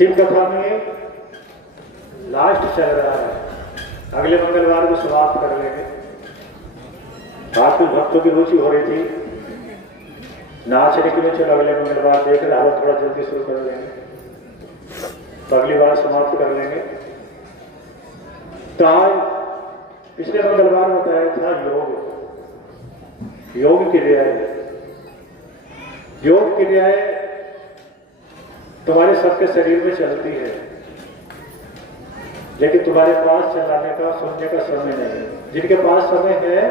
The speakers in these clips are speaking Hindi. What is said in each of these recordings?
शिव कथा में लास्ट चल रहा है, अगले मंगलवार को समाप्त कर लेंगे। आज कुछ भक्तों की रुचि हो रही थी नाचने के लिए, चलो अगले मंगलवार देख रहे हालत थोड़ा जल्दी शुरू कर लेंगे, तो अगली बार समाप्त कर लेंगे। तो आज पिछले मंगलवार बताया था योग क्रियाएं। योग क्रियाएं तुम्हारे सबके शरीर में चलती है, लेकिन तुम्हारे पास चलाने का सुनने का समय नहीं है। जिनके पास समय है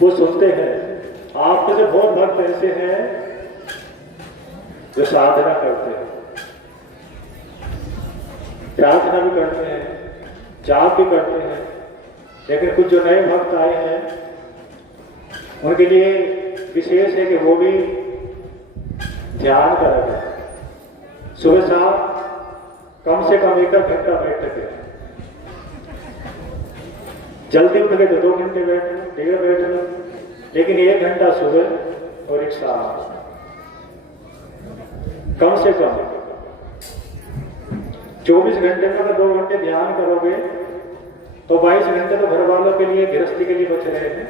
वो सुनते हैं। आप में से बहुत भक्त ऐसे हैं जो साधना करते हैं, प्रार्थना भी करते हैं, जाप भी करते हैं, लेकिन कुछ जो नए भक्त आए हैं उनके लिए विशेष है कि वो भी ध्यान करें। सुबह शाम कम से कम 1 घंटा बैठ सके। जल्दी उठ गए तो 2 घंटे बैठ लो, 1.5 बैठ लो, लेकिन 1 घंटा सुबह और 1 शाम कम से कम। 24 घंटे में अगर 2 घंटे ध्यान करोगे तो 22 घंटे तो घर वालों के लिए, गृहस्थी के लिए बच रहे हैं,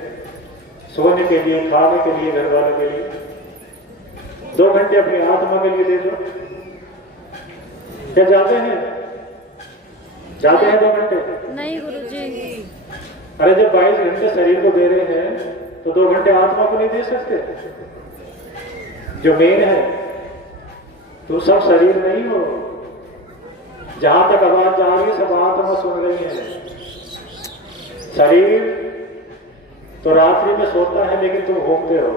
सोने के लिए, खाने के लिए, घर वालों के लिए। 2 घंटे अपनी आत्मा के लिए दे दो। क्या जाते हैं 2 घंटे? नहीं गुरुजी। अरे जब 22 घंटे शरीर को दे रहे हैं तो 2 घंटे आत्मा को नहीं दे सकते? जो मेन है, तो सब शरीर नहीं हो। जहां तक आवाज जा रही है सब आत्मा सुन रही है। शरीर तो रात्रि में सोता है, लेकिन तुम घूमते हो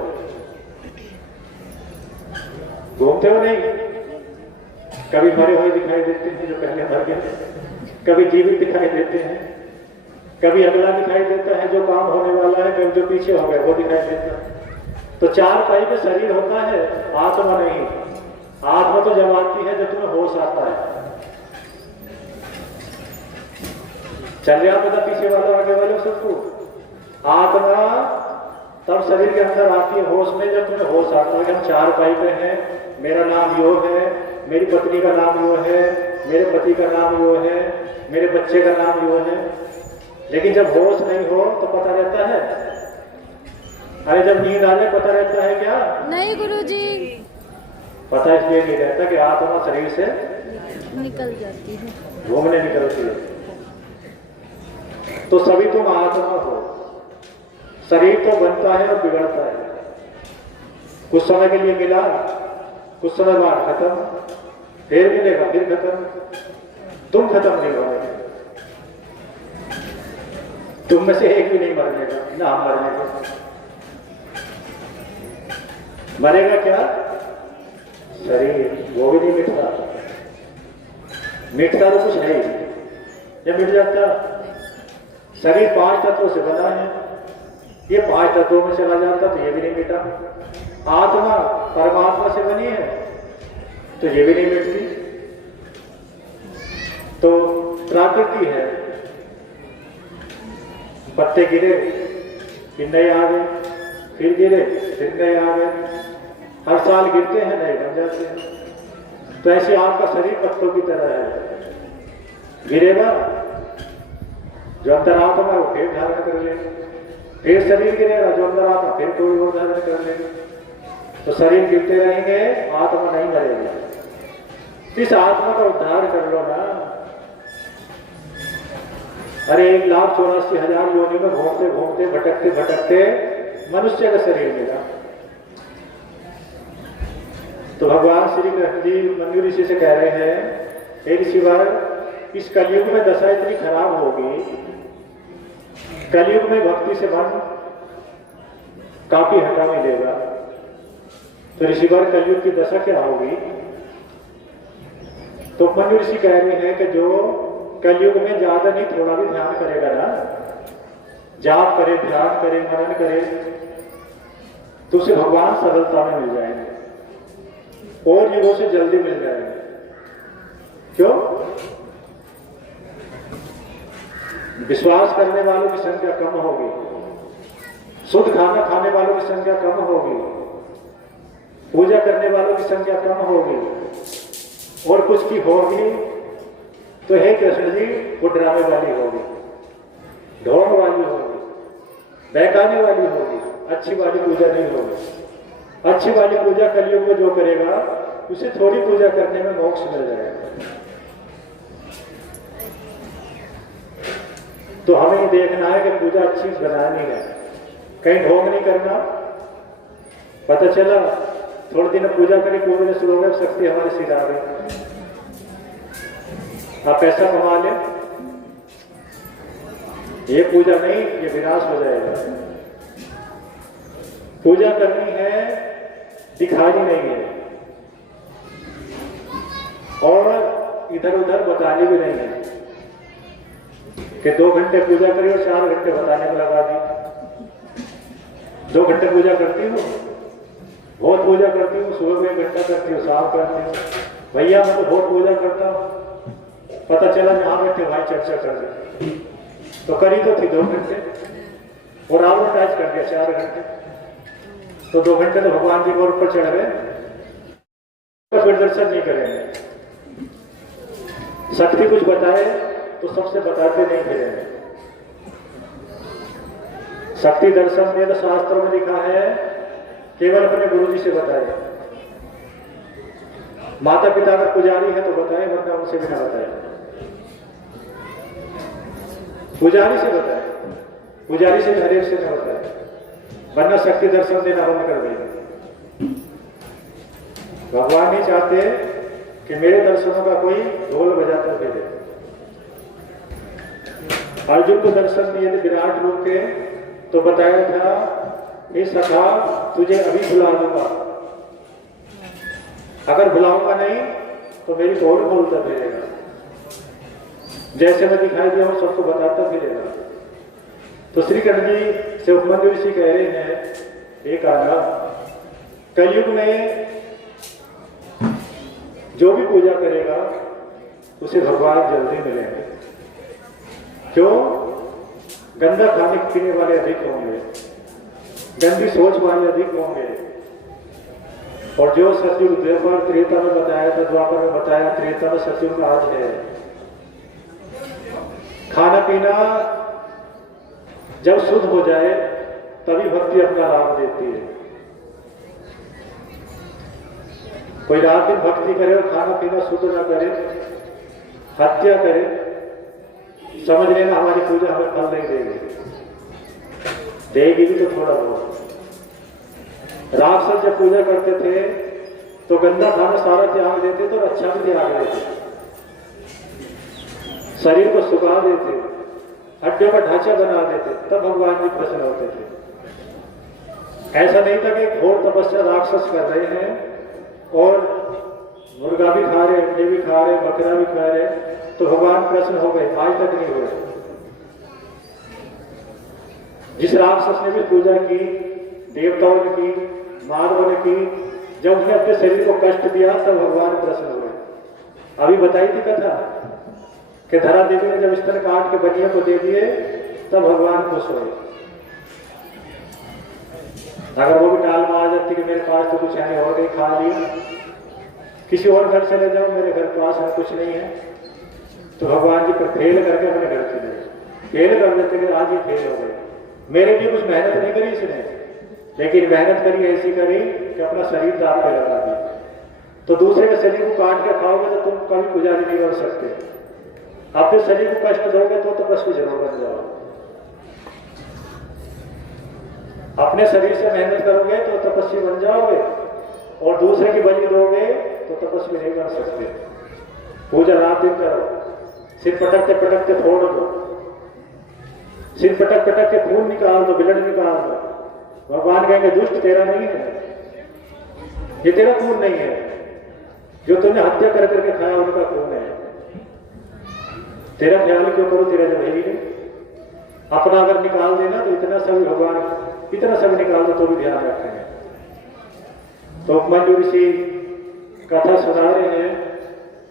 नहीं? कभी मरे हुए दिखाई देते हैं जो पहले मर गए, कभी जीवित दिखाई देते हैं, कभी अगला दिखाई देता है जो काम होने वाला है, कभी जो पीछे हो गए वो दिखाई देता है। तो 4 पाई में शरीर होता है, आत्मा नहीं। आत्मा तो जब आती है जब तुम्हें होश आता है। चल रहा पता पीछे वाला आगे वाले सबको। आत्मा तब शरीर के अंदर आती है होश में जब तुम्हें होश आता है कि हम 4 पाई पे हैं, मेरा नाम यो है, मेरी पत्नी का नाम यो है, मेरे पति का नाम यो है, मेरे बच्चे का नाम यो है। लेकिन जब होश नहीं हो तो पता रहता है? अरे जब नींद आ जाए पता रहता है क्या? नहीं गुरुजी। पता इसलिए नहीं रहता कि आत्मा शरीर से निकल जाती है, घूमने निकलती है। तो सभी तुम आत्मा हो। शरीर तो बनता है और बिगड़ता है, कुछ समय के लिए मिला, कुछ समय बाद खत्म, फिर मिलेगा, फिर खत्म। तुम खत्म नहीं होगे। तुम में से एक भी नहीं मरने का, ना हम मरने का। मरेगा क्या? शरीर, वो भी नहीं मिटता। मिटता तो कुछ नहीं। जब मिट जाता, शरीर 5 तत्वों से बना है, ये 5 तत्वों में चला जाता तो ये भी नहीं मिटा। आत्मा परमात्मा से बनी है तो ये भी नहीं मिटती। तो प्रकृति है, पत्ते गिरे फिर नए आ गए, फिर गिरे फिर नए आ गए, हर साल गिरते हैं नए बन जाते हैं। तो ऐसे आपका शरीर पत्तों की तरह है, गिरेगा जो अंतरात्मा वो फिर धारण कर लेगा, फिर शरीर गिरेगा जो अंदर आता फिर कोई और धारण कर लेगा। तो शरीर गिरते रहेंगे, आत्मा नहीं मरेगी। इस आत्मा का उद्धार कर लो ना। अरे 1,84,000 योनि में घूमते घूमते भटकते भटकते मनुष्य का शरीर मिला। तो भगवान श्री कृष्ण जी मंजू ऋषि से कह रहे हैं, हे ऋषिवर, इस कलयुग में दशा इतनी खराब होगी, कलयुग में भक्ति से मन काफी हटा मिलेगा। तो ऋषिवर कलयुग की दशा क्या होगी? तो मंजू ऋषि कह रहे हैं कि जो कलयुग में ज्यादा नहीं थोड़ा भी ध्यान करेगा ना, जाप करे, ध्यान करे, मनन करे, तो उसे भगवान सरलता में मिल जाएंगे और युगों से जल्दी मिल जाएंगे। क्यों? विश्वास करने वालों की संख्या कम होगी, शुद्ध खाना खाने वालों की संख्या कम होगी, पूजा करने वालों की संख्या कम होगी, और कुछ की होगी तो हे कृष्ण जी वो ड्रामे वाली होगी, ढोंग वाली होगी, बहकाने वाली होगी, अच्छी वाली पूजा नहीं होगी। अच्छी वाली पूजा कलयुग में जो करेगा उसे थोड़ी पूजा करने में मोक्ष मिल जाएगा। तो हमें ये देखना है कि पूजा अच्छी बनानी है, कहीं ढोंग नहीं करना। पता चला थोड़े दिन पूजा करी, पूरे शुरू हो गए, शक्ति हमारे सिर आ गई, आप पैसा कमा लें, ये पूजा नहीं, ये विनाश हो जाएगा। पूजा करनी है, दिखानी नहीं है, और इधर उधर बतानी भी नहीं है कि 2 घंटे पूजा करी और 4 घंटे बताने में लगा दी। 2 घंटे पूजा करती हूँ, बहुत पूजा करती हूँ, सुबह में 1 घंटा करती हूँ, शाम करती हूँ, भैया मैं तो बहुत पूजा करता हूँ। पता चला यहाँ बैठे भाई चर्चा कर रहे, तो करी तो थी 2 घंटे और आप अटैच कर दिया 4 घंटे, तो 2 घंटे तो भगवान जी के ऊपर चढ़ गए, फिर दर्शन नहीं करेंगे। शक्ति कुछ बताए तो सबसे बताते नहीं फिरेंगे। शक्ति दर्शन वेद शास्त्रों में लिखा है केवल अपने गुरु जी से बताए। माता पिता अगर पुजारी है तो बताए, वरना उनसे भी ना बताए। पुजारी से बताए, पुजारी से हरेक से ना बताए, वरना शक्ति दर्शन देना बंद कर देंगे। भगवान नहीं चाहते कि मेरे दर्शनों का कोई ढोल बजाता फिरे। अर्जुन को दर्शन दिए थे विराट रूप के, तो बताया था हे सखा तुझे अभी बुला लूंगा, अगर बुलाऊंगा नहीं तो मेरी ढोल बोलता फिरेगा, जैसे मैं दिखाई दिया हूं सबको बताता फिरेगा। तो श्री कृष्ण जी से उपमन्यु ऋषि कह रहे हैं, एक आना कलयुग में जो भी पूजा करेगा उसे भगवान जल्दी मिलेंगे। क्यों? गंदा खाने पीने वाले अधिक होंगे, गंदी सोच वाले अधिक होंगे, और जो सतयुग द्वापर त्रेता में बताया था, द्वापर में बताया, त्रेता में सतयुग आज है। खाना पीना जब शुद्ध हो जाए तभी भक्ति अपना लाभ देती है। कोई रात दिन भक्ति करे और खाना पीना शुद्ध न करे, हत्या करे, समझ लेना हमारी पूजा हमें फल नहीं देगी, देगी भी तो थोड़ा बहुत। राक्षस जब पूजा करते थे तो गंदा खाना सारा त्याग देते थे और अच्छा भी त्याग देते, शरीर को सुखा देते, हड्डियों का ढांचा बना देते, तब भगवान जी प्रसन्न होते थे। ऐसा नहीं था कि घोर तपस्या राक्षस कर रहे हैं और मुर्गा भी खा रहे, अंडे भी खा रहे, बकरा भी खा रहे, तो भगवान प्रसन्न हो गए, आज तक नहीं हुए। जिस राक्षस ने भी पूजा की, देवताओं ने की, मानवों ने की, जब उसने अपने शरीर को कष्ट दिया तब भगवान प्रसन्न हुए। अभी बताई थी कथा कि धरा देवी ने जब स्तन काट के बनिया को दे दिए तब भगवान खुश हुए। अगर वो भी टाल मार जाती कि मेरे पास तो कुछ है और नहीं, खा लिया, किसी और घर चले जाओ, मेरे घर पास है कुछ नहीं है, तो भगवान जी पर फेल करके अपने घर चले, फेल कर देते कि आज ही फेल हो गए। मेरे लिए कुछ मेहनत नहीं करी इसने, लेकिन मेहनत करी ऐसी करी कि अपना शरीर दांव पे लगा दिया। तो दूसरे के शरीर को काट के खाओगे तो तुम कभी पुजारी नहीं बन सकते। अपने शरीर को कष्ट दोगे तो तपस्वी जरूर बन जाओ। अपने शरीर से मेहनत करोगे तो तपस्वी बन जाओगे, और दूसरे की बलि दोगे तो तपस्वी नहीं बन सकते। पूजा रात दिन करो, सिर पटकते पटकते फोड़ दो, सिर पटक पटक के खून निकाल दो, ब्लड निकाल दो। भगवान कहेंगे दुष्ट तेरा नहीं है, ये तेरा खून नहीं है, जो तुमने हत्या कर करके खाया उनका खून है। तेरा ख्याल क्यों करो, तेरा जब है ही नहीं। अपना अगर निकाल देना तो इतना सब भगवान इतना सब निकाल दो तो भी ध्यान रखेंगे। तो उपमन्यु ऋषि कथा सुना रहे हैं,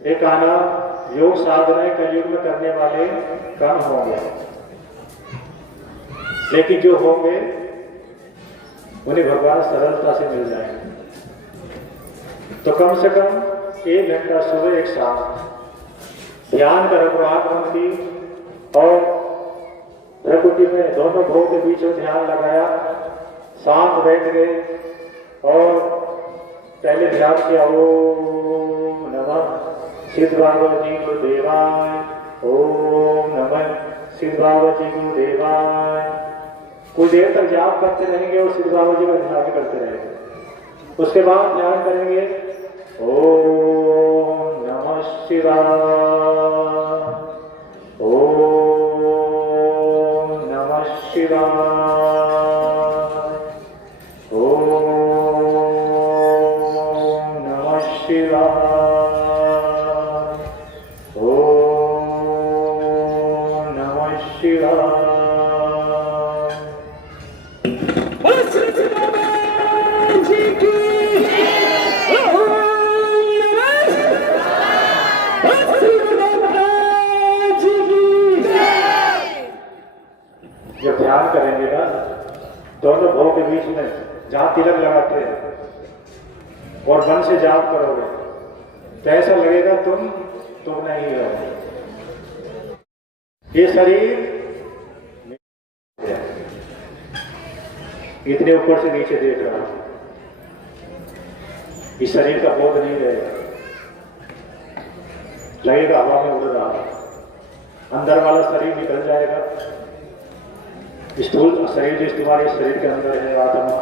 एक आना योग साधना कलयुग में करने वाले कम होंगे, लेकिन जो होंगे उन्हें भगवान सरलता से मिल जाएंगे। तो कम से कम 1 घंटा सुबह, 1 शाम ध्यान करो पुरुषार्थ की, और प्रकृति में दोनों भोग के बीच में ध्यान लगाया, शांत बैठ गए और पहले ध्यान किया ओम नमः सिद्ध भगवती गुरुदेवाय, ओम नमः सिद्ध भगवती गुरुदेवाय। कुछ देर तक जाप करते रहेंगे और सिद्ध भगवती का ध्यान करते रहेंगे। उसके बाद ध्यान करेंगे ओम नमः शिवाय, ओम नमः शिवाय, ओम नमः शिवाय, ओम नमः शिवाय। जब ध्यान करेंगे ना दोनों भोग के बीच में जहां तिलक लगाते हैं और मन से जाप करोगे तो ऐसा लगेगा तुम नहीं हो। ये शरीर इतने ऊपर से नीचे देख रहा हूं, इस शरीर का बोध नहीं रहेगा, लगेगा हवा में उड़ रहा, अंदर वाला शरीर निकल जाएगा। स्थूल शरीर जो तुम्हारे शरीर के अंदर है आत्मा,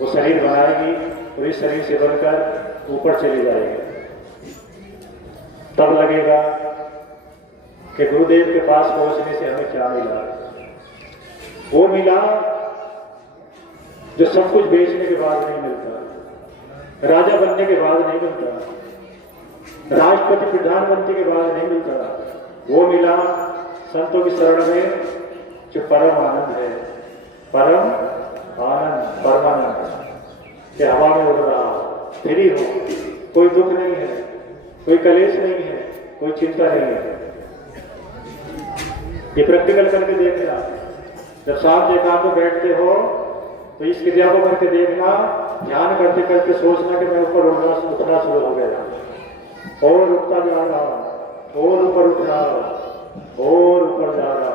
वो शरीर बनाएगी और इस शरीर से बनकर ऊपर चली जाएगी। तब लगेगा कि गुरुदेव के पास पहुंचने से हमें क्या मिला। वो मिला जो सब कुछ बेचने के बाद नहीं मिलता, राजा बनने के बाद नहीं मिलता, राष्ट्रपति प्रधानमंत्री के बाद नहीं मिलता। वो मिला संतों की शरण में जो परम आनंद है, परम आनंद, परमानंद के हवा में उड़ रहा, फ्री हो, कोई दुख नहीं है, कोई कलेश नहीं है, कोई चिंता नहीं है। ये प्रैक्टिकल करके देखना। जब शांत एकांत में बैठते हो तो इस क्रिया को करके देखना, ध्यान करते करते सोचना कि मैं ऊपर उठना शुरू हो गया, और उठता जा रहा, और ऊपर उठ रहा, और ऊपर जा रहा,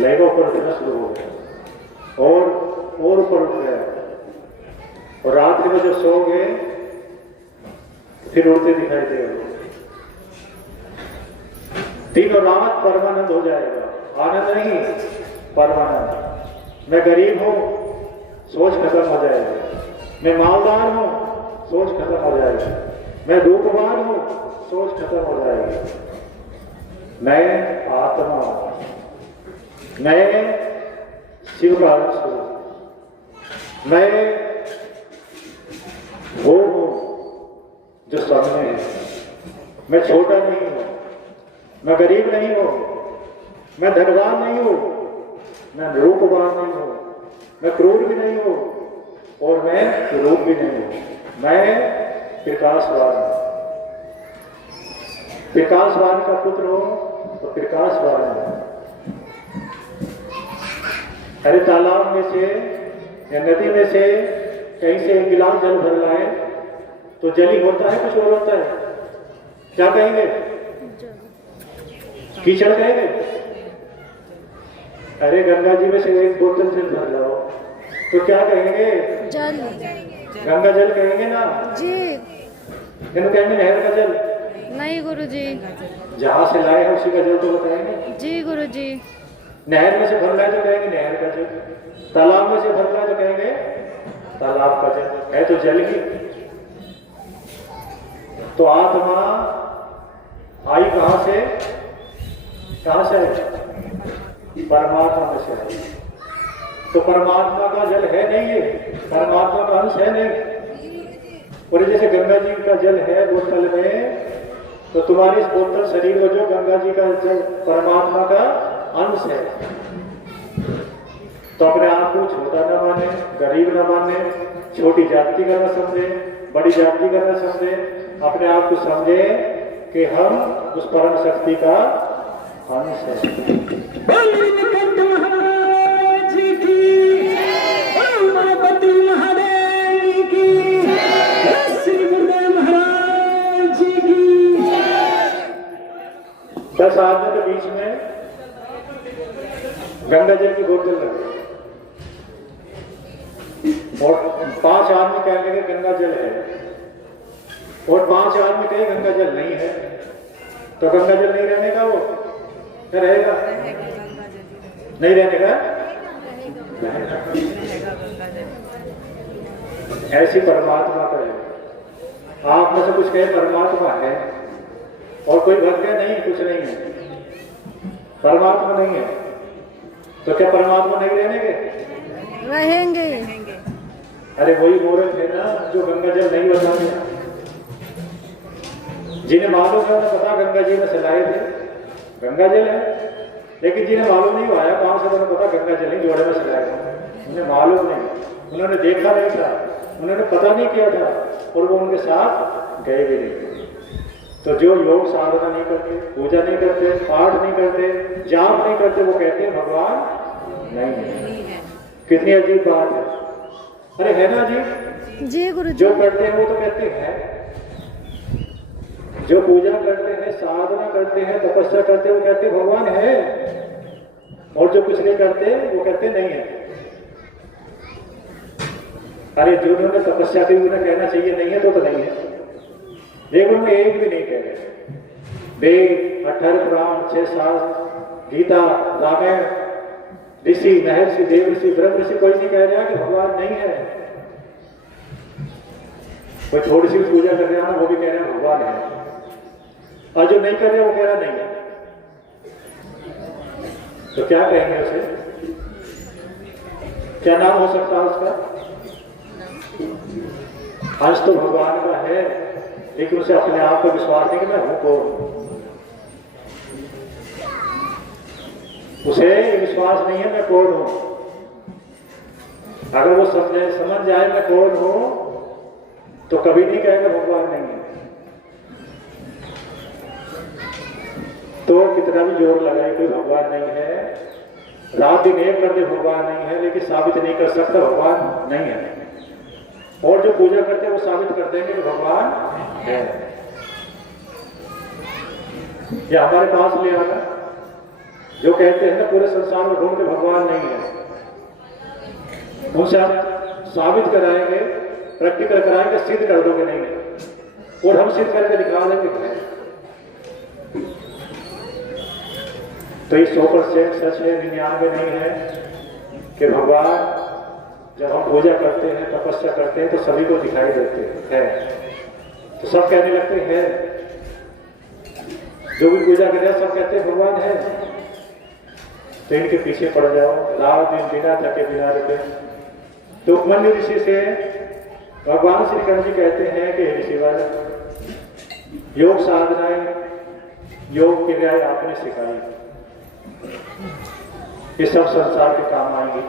लगेगा ऊपर उठना शुरू हो गया, और ऊपर उठ गया। और रात्रि में जब सोओगे फिर उड़ते दिखाई देगा। तीनों रात परमानंद हो जाएगा, आनंद नहीं, परमानंद। मैं गरीब हूं, सोच खत्म हो जाएगी। मैं मालदार हूं, सोच खत्म हो जाएगी। मैं रूपवान हूं, सोच खत्म हो जाएगी। मैं आत्मा, मैं शिव का अंश हूं, मैं वो हूं जो सामने है। मैं छोटा नहीं हूं, मैं गरीब नहीं हूं, मैं धनवान नहीं हूं, मैं रूपवान नहीं हूं, मैं क्रूर भी नहीं हूं, और मैं रूप भी नहीं हूं। मैं प्रकाशवान हूं। प्रकाशवान का पुत्र हो तो प्रकाशवान है। अरे तालाब में से या नदी में से कहीं से एक गिलास जल भर लाए तो जल ही होता है, कुछ और होता है? क्या कहेंगे? कीचड़ कहेंगे? अरे गंगा जी में से एक बोतल जल भर लाओ तो क्या कहेंगे? जल। गंगा जल कहेंगे ना जी। कहेंगे नहर का जल? नहीं गुरुजी। जहां से लाए हैं उसी का जल तो बताएंगे। जी गुरुजी। नहर में से भर लाए तो कहेंगे नहर का जल, तालाब में से भर लाए तो कहेंगे तालाब का जल, है तो जल ही। तो आत्मा आई कहां से? कहां से आई? परमात्मा में से आई। तो परमात्मा का जल है नहीं, ये परमात्मा का अंश है नहीं। और जैसे गंगा जी का जल है बोतल में, तो तुम्हारी इस बोतल शरीर में जो गंगा जी का जल परमात्मा का अंश है। तो अपने आप को छोटा न माने, गरीब न माने, छोटी जाति का न समझे, बड़ी जाति का न समझे, अपने आप को समझे कि हम उस परम शक्ति का अंश है। गंगा जल की बोतल लगी और 5 आदमी कह लगे गंगा जल है और 5 आदमी कहे गंगा जल नहीं है, तो गंगा जल नहीं रहने का, वो क्या रहेगा? नहीं रहने का। ऐसी परमात्मा का है। आप में से कुछ कहे परमात्मा है और कोई भक्त है नहीं, कुछ नहीं है, परमात्मा नहीं है, तो क्या परमात्मा नहीं रहने के? रहेंगे। अरे वही मूर्ख है ना जो गंगा जल नहीं बता दिया। जिन्हें मालूम है उन्हें पता गंगा जी में सिलाए थे गंगा जल है, लेकिन जिन्हें मालूम नहीं आया 5 साल उन्हें पता गंगा जल नहीं जोड़े में सिलाए थे, उन्हें मालूम नहीं, उन्होंने देखा नहीं था, उन्होंने पता नहीं किया था और वो उनके साथ गए भी नहीं। तो जो योग साधना नहीं करते, पूजा नहीं करते, पाठ नहीं करते, जाप नहीं करते, वो कहते हैं भगवान नहीं है। कितनी अजीब बात है। अरे है ना जी? जी गुरु जी। जो करते हैं वो तो कहते हैं, जो पूजा करते हैं, साधना करते हैं, तपस्या करते हैं, वो कहते हैं भगवान है, और जो कुछ नहीं करते वो कहते नहीं है। अरे जो उन्होंने तपस्या की उन्हें कहना चाहिए नहीं है तो नहीं है, लेकिन उन्हें एक भी नहीं कह रहे। वेद, 18 पुराण, 6 शास्त्र, गीता, रामायण, ऋषि, महर्षि, देव ऋषि, ब्रह्म ऋषि कोई नहीं कह रहा कि भगवान नहीं है। कोई थोड़ी सी पूजा कर रहा है वो भी कह रहे हैं भगवान है, और जो नहीं कर रहे वो कह रहा नहीं है। तो क्या कहेंगे उसे? क्या नाम हो सकता है उसका? अंश तो भगवान का है, लेकिन उसे अपने आप पर विश्वास नहीं कि मैं हूं कौन। उसे विश्वास नहीं है मैं कौन हूं। अगर वो समझ जाए मैं कौन हूं तो कभी नहीं कहेगा भगवान नहीं है। तो कितना भी जोर लगाए कोई भगवान नहीं है, रात दिन एक कर दे भगवान नहीं है, लेकिन साबित नहीं कर सकता भगवान नहीं है। और जो पूजा करते हैं वो साबित कर देंगे कि भगवान है। या हमारे पास ले आना जो कहते हैं ना पूरे संसार में ढूंढ के भगवान नहीं है, उनसे आप साबित कराएंगे, प्रैक्टिकल कराएंगे, सिद्ध कर दोगे नहीं है, और हम सिद्ध करके दिखा देंगे। तो ये 100% सच है, 99 नहीं है कि भगवान जब हम पूजा करते हैं, तपस्या करते हैं तो सभी को दिखाई देते हैं। तो सब कहने लगते हैं, जो भी पूजा कर रहे हैं सब कहते हैं भगवान है। तो इनके पीछे पड़ जाओ, रात दिन बिना थके बिना रुके। तो उपमन्यु ऋषि से भगवान श्री कृष्ण जी कहते हैं कि ऋषिवर, योग साधनाएं, योग क्रियाएं आपने सिखाई, ये सब संसार के काम आएंगे।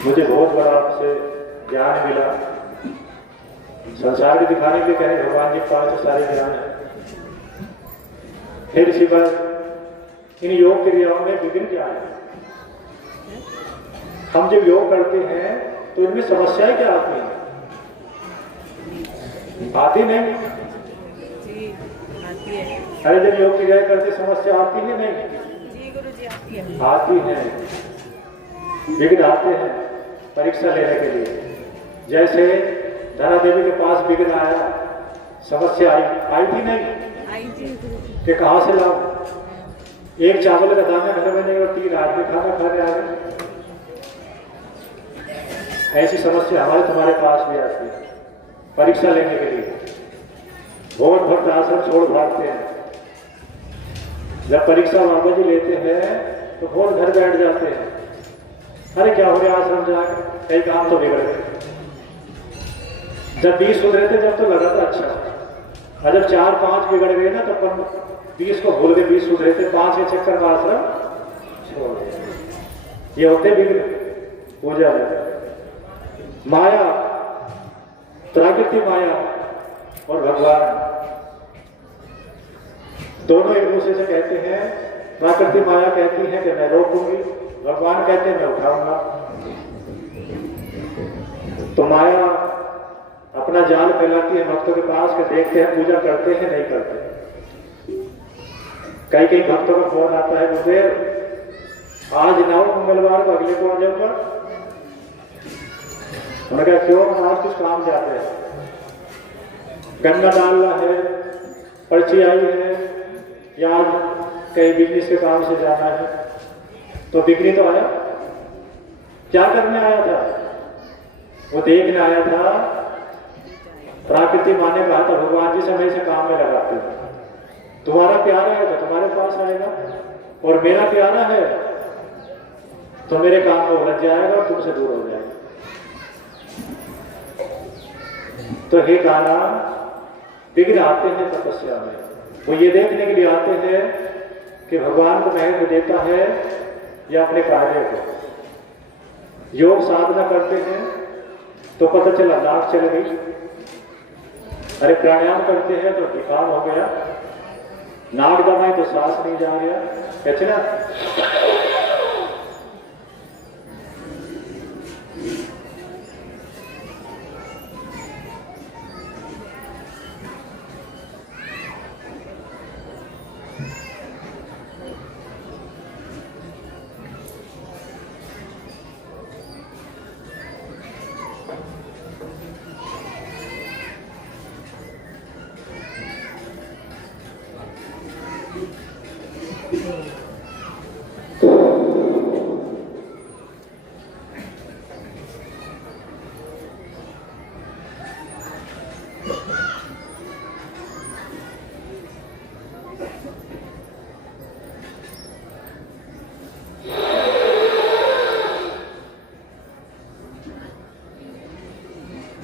मुझे बहुत बड़ा आपसे ज्ञान मिला, संसार के दिखाने के कहे भगवान जी पास सारे ज्ञान है। फिर ऋषिवर, इन योग क्रियाओं में विघ्न क्या है? हम जब योग करते हैं तो इनमें समस्याएं क्या आती हैं? आती नहीं? अरे जब योग क्रिया करते समस्या आती है नहीं? आती है, विघ्न आते हैं परीक्षा लेने के लिए। जैसे धरा देवी के पास विघ्न आया, समस्या आई थी नहीं? कि कहां से लाओ, एक चावल का दाना घर में नहीं और 3 आदमी खाना खाने आ गए। ऐसी समस्या हमारे तुम्हारे पास भी आती है परीक्षा लेने के लिए। बहुत भक्त आश्रम छोड़ भागते हैं, जब परीक्षा बाबा जी लेते हैं तो बहुत घर बैठ जाते हैं। अरे क्या हो गया आश्रम जाके, कई काम तो बिगड़ गए। जब 20 सुधरे थे जब तो लगा था अच्छा, और जब 4-5 बिगड़ गए ना तो 20 को भूल गए, 20 सुधरे थे, 5 के चक्कर में आश्रम छोड़ गए। ये होते बिगड़ पूजा में। माया, प्राकृतिक माया और भगवान दोनों एक दूसरे से कहते हैं। प्राकृतिक माया कहती है कि मैं रोकूंगी, भगवान कहते हैं मैं उठाऊंगा। तो माया अपना जाल फैलाती है भक्तों के पास के देखते हैं पूजा करते हैं नहीं करते। कई भक्तों का फोन आता है, गुरुदेव आज ना हो मंगलवार को अगले को आ जाऊंगा। उन्होंने कहा क्यों? आज कुछ काम जाते हैं, गन्ना डालना है, पर्ची आई है, या कहीं बिजनेस के काम से जाना है। तो बिक्री तो आया, क्या करने आया था? वो देखने आया था। प्राकृतिक माँ ने कहा था भगवान जी समय से काम में लगाते हैं, तुम्हारा प्यारा है तो तुम्हारे पास आएगा, और मेरा प्यारा है तो मेरे काम में उलझ जाएगा और तुमसे दूर हो जाएगा। तो हे गाना, विघ्न आते हैं तपस्या में, वो ये देखने के लिए आते हैं कि भगवान को महत्व देता है या अपने कार्य को। योग साधना करते हैं तो पता चला नाक चल गई, अरे प्राणायाम करते हैं तो जुकाम हो गया, नाक दबाए तो सांस नहीं जा गया, कहते ना।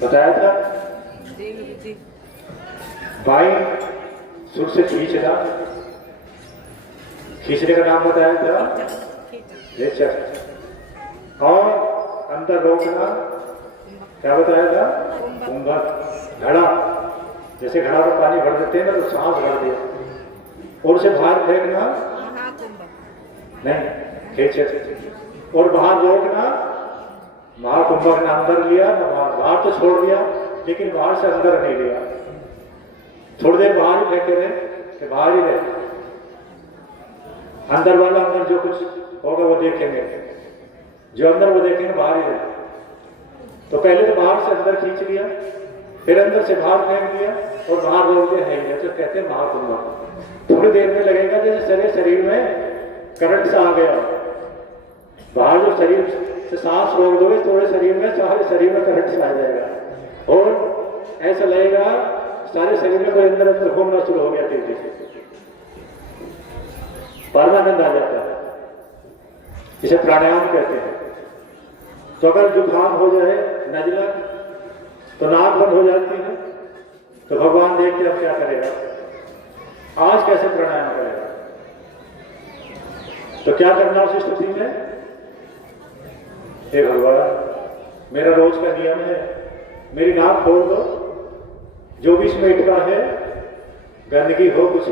बताया था भाई, सुर से खींचना, खींचने का नाम बताया था नेचर, और अंदर रोकना क्या बताया था? कुंभक। घड़ा, जैसे घड़ा में पानी भर देते हैं ना तो सांस भर दिया, और उसे बाहर फेंकना नहीं, खींचे, और बाहर रोकना महाकुंभक ने अंदर लिया, बाहर तो छोड़ दिया लेकिन बाहर से अंदर नहीं लिया, थोड़ी देर बाहर ही फेंके रहे कि बाहर ही रहे, अंदर वाला अंदर जो कुछ होगा वो देखेंगे, जो अंदर वो देखेंगे बाहर ही रहे। तो पहले तो बाहर से अंदर खींच लिया, फिर अंदर से बाहर फेंक दिया और बाहर रोक दिया, है तो कहते हैं महाकुंभक। थोड़ी देर में लगेगा जैसे शरीर में करंट सा आ गया, बाहर जो शरीर से सांस रोक दोगे थोड़े शरीर में, सारे शरीर में करंट से आ जाएगा, और ऐसा लगेगा सारे शरीर में कोई अंदर अंदर घूमना शुरू हो गया, तेजी से परमानंद आ जाता है, इसे प्राणायाम कहते हैं। तो अगर जुकाम हो जाए, नजला, तो नाक बंद हो जाती है, तो भगवान देखते अब क्या करेगा, आज कैसे प्राणायाम करेगा। तो क्या करना उस स्थिति में? हे भगवान, मेरा रोज का नियम है, मेरी नाक खोल दो, जो भी इसमें इटका है, गंदगी हो कुछ,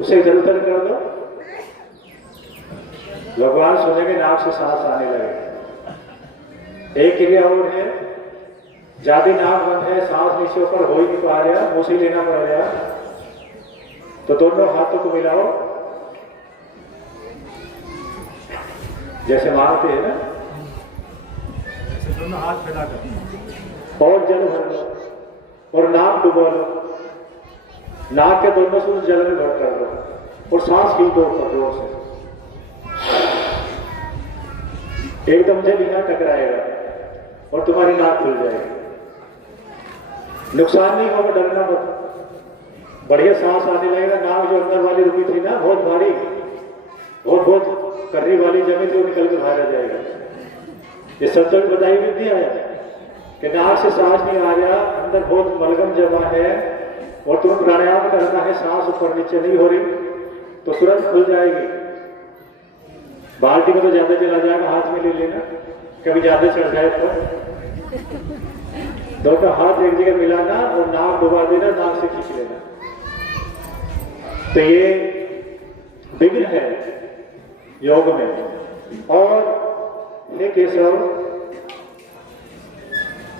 उसे इधर उधर कर दो। भगवान सुनेंगे, नाक से सांस आने लगे। एक क्रिया और है, ज्यादा नाक बंद है, सांस नीचे ऊपर हो ही नहीं पा रहा, मुंह से लेना पड़ रहा, तो दोनों हाथों को मिलाओ, जैसे मारते हैं ना, ऐसे दोनों हाथ फैला कर, और जल भर लो और नाक डुबो लो, नाक के दोनों से उस जल में भर कर लो और सांस खींचो ऊपर जोर से, एकदम जल यहाँ टकराएगा और तुम्हारी नाक खुल जाएगी। नुकसान नहीं होगा, डरना मत, बढ़िया सांस आने लगेगा। नाक जो अंदर वाली रुकी थी ना, बहुत भारी, बहुत कर्री वाली जमी थी, वो निकल के बाहर आ जाएगा। ये सत्संग में बताई भी दिया है कि नाक से सांस नहीं आ रहा, अंदर बहुत मलगम जमा है और तुम प्राणायाम करना है, सांस ऊपर नीचे नहीं हो रही, तो तुरंत खुल जाएगी। बाल्टी में तो ज्यादा चला जाएगा, हाथ में ले लेना, कभी ज्यादा चढ़ जाए तो दोनों हाथ एक जगह मिलाना और नाक डुबा देना, नाक से खींच लेना। तो ये विघ्न है योग में। और हे केशव,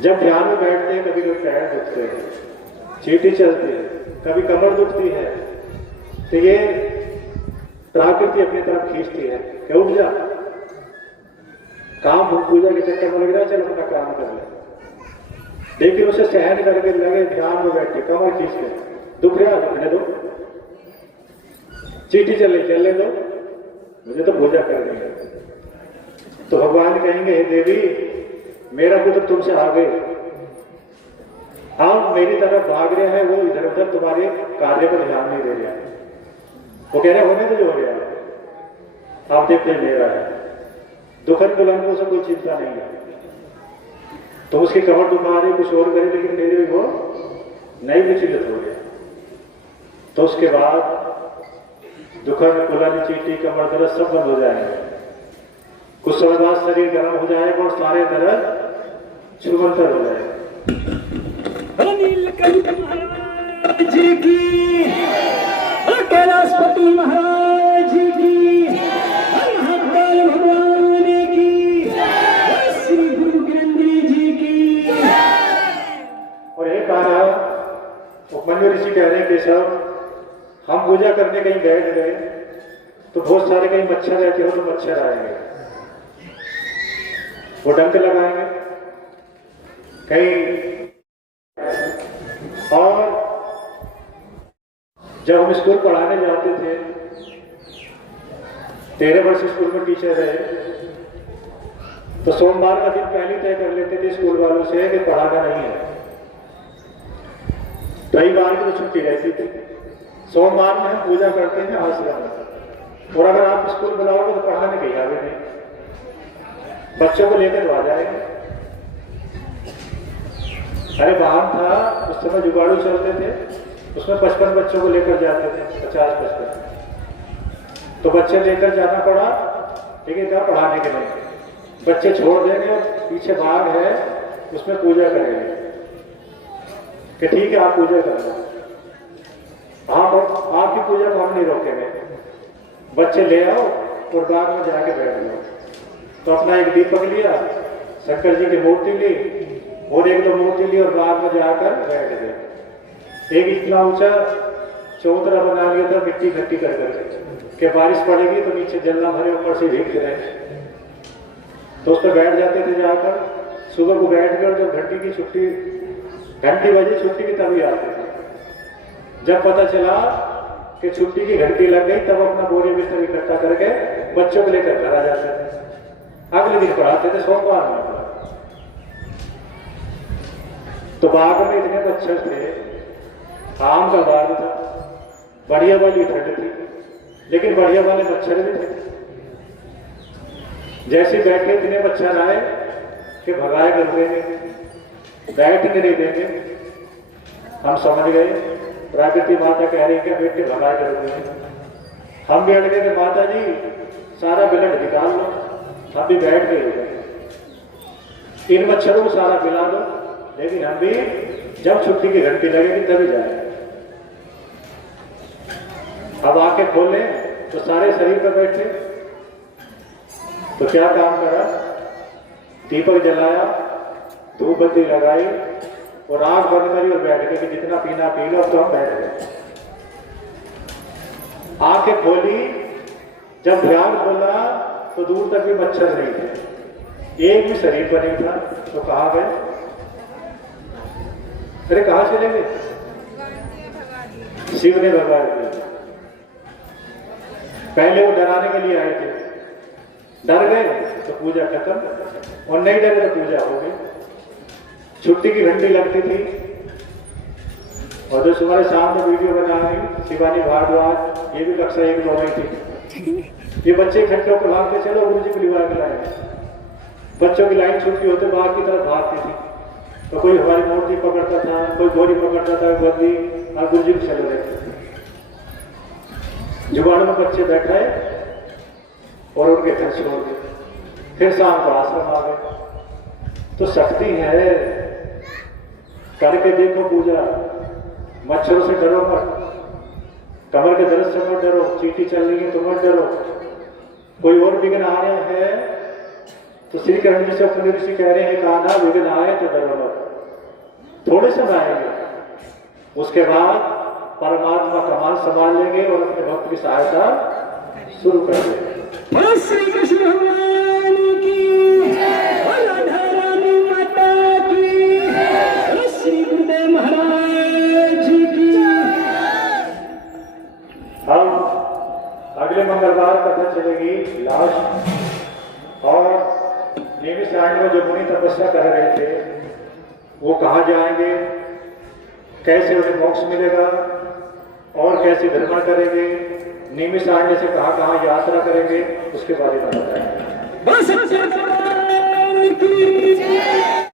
जब ध्यान में बैठते हैं कभी कभी पैर दुखते हैं, चींटी चलती है, कभी कमर दुखती है, तो ये प्रकृति अपनी तरफ खींचती है कि उठ जा, काम पूजा के चक्कर में लग रहा है, चल अपना काम कर ले। लेकिन उसे सहन करके लगे ध्यान में बैठे, कमर खींच के, दुख रहा दुखने दो, चीटी चलने दो, मुझे तो पूजा करनी है। तो भगवान कहेंगे, हे देवी मेरा पुत्र तुमसे आगे, आप मेरी तरफ भाग रहे हैं, वो इधर उधर तुम्हारे कार्य पर ध्यान नहीं दे रहा है। वो कह रहे होने तो जो हो रहा है, आप देखते हैं मेरा है, दुखन बुलन को उससे कोई चिंता नहीं है। तो उसकी कमर दुखा रहे, कुछ और करे, लेकिन मेरे भी वो नहीं विचलित हो गया। तो उसके बाद दुखन बुलन चीटी कमर दर्द सब बंद हो जाएंगे। कुछ समय बाद शरीर गर्म हो जाएगा और सारे दर्द छुमंतर हो जाएगा। नीलकंठ महाराज जी की, कैलाशपति महाराज जी की, महाकाल भगवान की, श्री गुरु गिरंगी जी की। और एक बार उपमन्यु ऋषि कह रहे हैं कि सब हम पूजा करने कहीं बैठ गए तो बहुत सारे कहीं मच्छर रहते हो, तो मच्छर आएंगे, वो डंक लगाएंगे कहीं। और जब हम स्कूल पढ़ाने जाते थे, 13 वर्ष स्कूल में टीचर रहे, तो सोमवार का दिन पहले तय कर लेते थे स्कूल वालों से कि पढ़ाना नहीं है। रविवार की तो छुट्टी रहती थी, सोमवार में हम पूजा करते हैं आश्रम में, और अगर आप स्कूल बुलाओगे तो पढ़ाने कहीं आगे नहीं, बच्चों को लेकर तो आ जाएंगे। अरे वाहन था उस समय, जुगाड़ू चलते थे, उसमें 55 बच्चों को लेकर जाते थे, 50-55। तो बच्चे लेकर जाना पड़ा, लेकिन क्या पढ़ाने के नहीं, बच्चे छोड़ देंगे और पीछे भाग है उसमें पूजा करेंगे कि ठीक है आप पूजा कर लो, आपकी पूजा को हम नहीं रोकेंगे, बच्चे ले आओ और बाग में जाके बैठ जाओ। तो अपना एक दीपक लिया, शंकर जी की मूर्ति ली और एक दो मूर्ति ली और बाग में जाकर बैठ गए। एक इतना ऊंचा चौतरा बना लिया था मिट्टी इकट्ठी कर करके कि बारिश पड़ेगी तो नीचे जल ना भरे, ऊपर से भीगते रहे। तो उस पर बैठ जाते थे जाकर, सुबह को बैठ कर जब घंटी की छुट्टी, घंटी बजी छुट्टी की तभी आते थे। जब पता चला कि छुट्टी की घंटी लग गई तब अपना बोरे बिस्तर इकट्ठा करके बच्चों को लेकर घर आ जाते थे। अगले दिन पढ़ाते थे सोमवार में। तो बाग में इतने मच्छर थे, आम का बाग था, बढ़िया वाली ठंड थी, लेकिन बढ़िया वाले मच्छर भी थे। जैसे बैठे इतने मच्छर आए कि भगाए कर देंगे, बैठने नहीं देंगे। हम समझ गए प्रकृति माता कह रही है बेटे भगाए कर देंगे। हम भी अड़ गए माता जी सारा बिलट निकाल लो, हम भी बैठ गए, इन मच्छरों को सारा पिला दो, लेकिन हम भी जब छुट्टी की घंटी लगेगी तभी जाए। अब आंखें खोले तो सारे शरीर पर बैठे। तो क्या काम करा, दीपक जलाया, धूप बत्ती लगाई और आंख बंद करी और बैठ गए कि जितना पीना पी लो। तो हम बैठ गए, आंखें खोली, जब ध्यान खोला तो दूर तक भी मच्छर नहीं थे, एक भी शरीर पर नहीं था। तो कहाँ गए, अरे कहाँ चले गए, शिव ने भगा दिया। पहले वो डराने के लिए आए थे, डर गए तो पूजा खत्म, और नहीं डरे तो पूजा हो गई। छुट्टी की घंटी लगती थी और जो तुम्हारे सामने वीडियो बना रही शिवानी भारद्वाज, ये भी कक्षा 1-2 में थी। ये बच्चे इकट्ठे होकर भागते, चलो गुरु जी को लिवा के लाए। बच्चों की लाइन छुट्टी होते बाहर की तरफ भागती थी, तो कोई हमारी मूर्ति पकड़ता था, कोई गोरी पकड़ता था, बंदी, और गुरु जी को चले गए। जुगाड़ में बच्चे बैठाए और उनके घर छोड़ गए। फिर शाम को आश्रम आ गए। तो शक्ति है, करके देखो पूजा। मच्छरों से डरो मत, कमर के दर्द से मत डरो, चींटी चल रही है तो मत डरो, कोई और विघ्न आ रहा है तो श्री कृष्ण जी से अपने ऋषि कह रहे हैं कान्हा विघ्न आए तो डरो मत, थोड़े समय आएंगे, उसके बाद परमात्मा कमान संभाल लेंगे और अपने भक्त की सहायता शुरू कर दें। बोलो श्री कृष्ण भगवान की, और राधा रानी माता की, और श्री गुरुदेव महाराज की। हम अगले मंगलवार कथा चलेगी लास्ट, और नियमित सारणी में जो मुनि तपस्या कर रहे थे वो कहाँ जाएंगे, कैसे उन्हें मोक्ष मिलेगा, और कैसे भ्रमण करेंगे, नियमित सारणी से कहाँ कहाँ यात्रा करेंगे, उसके बारे में बताएंगे। बोलो सच्चे दरबार की।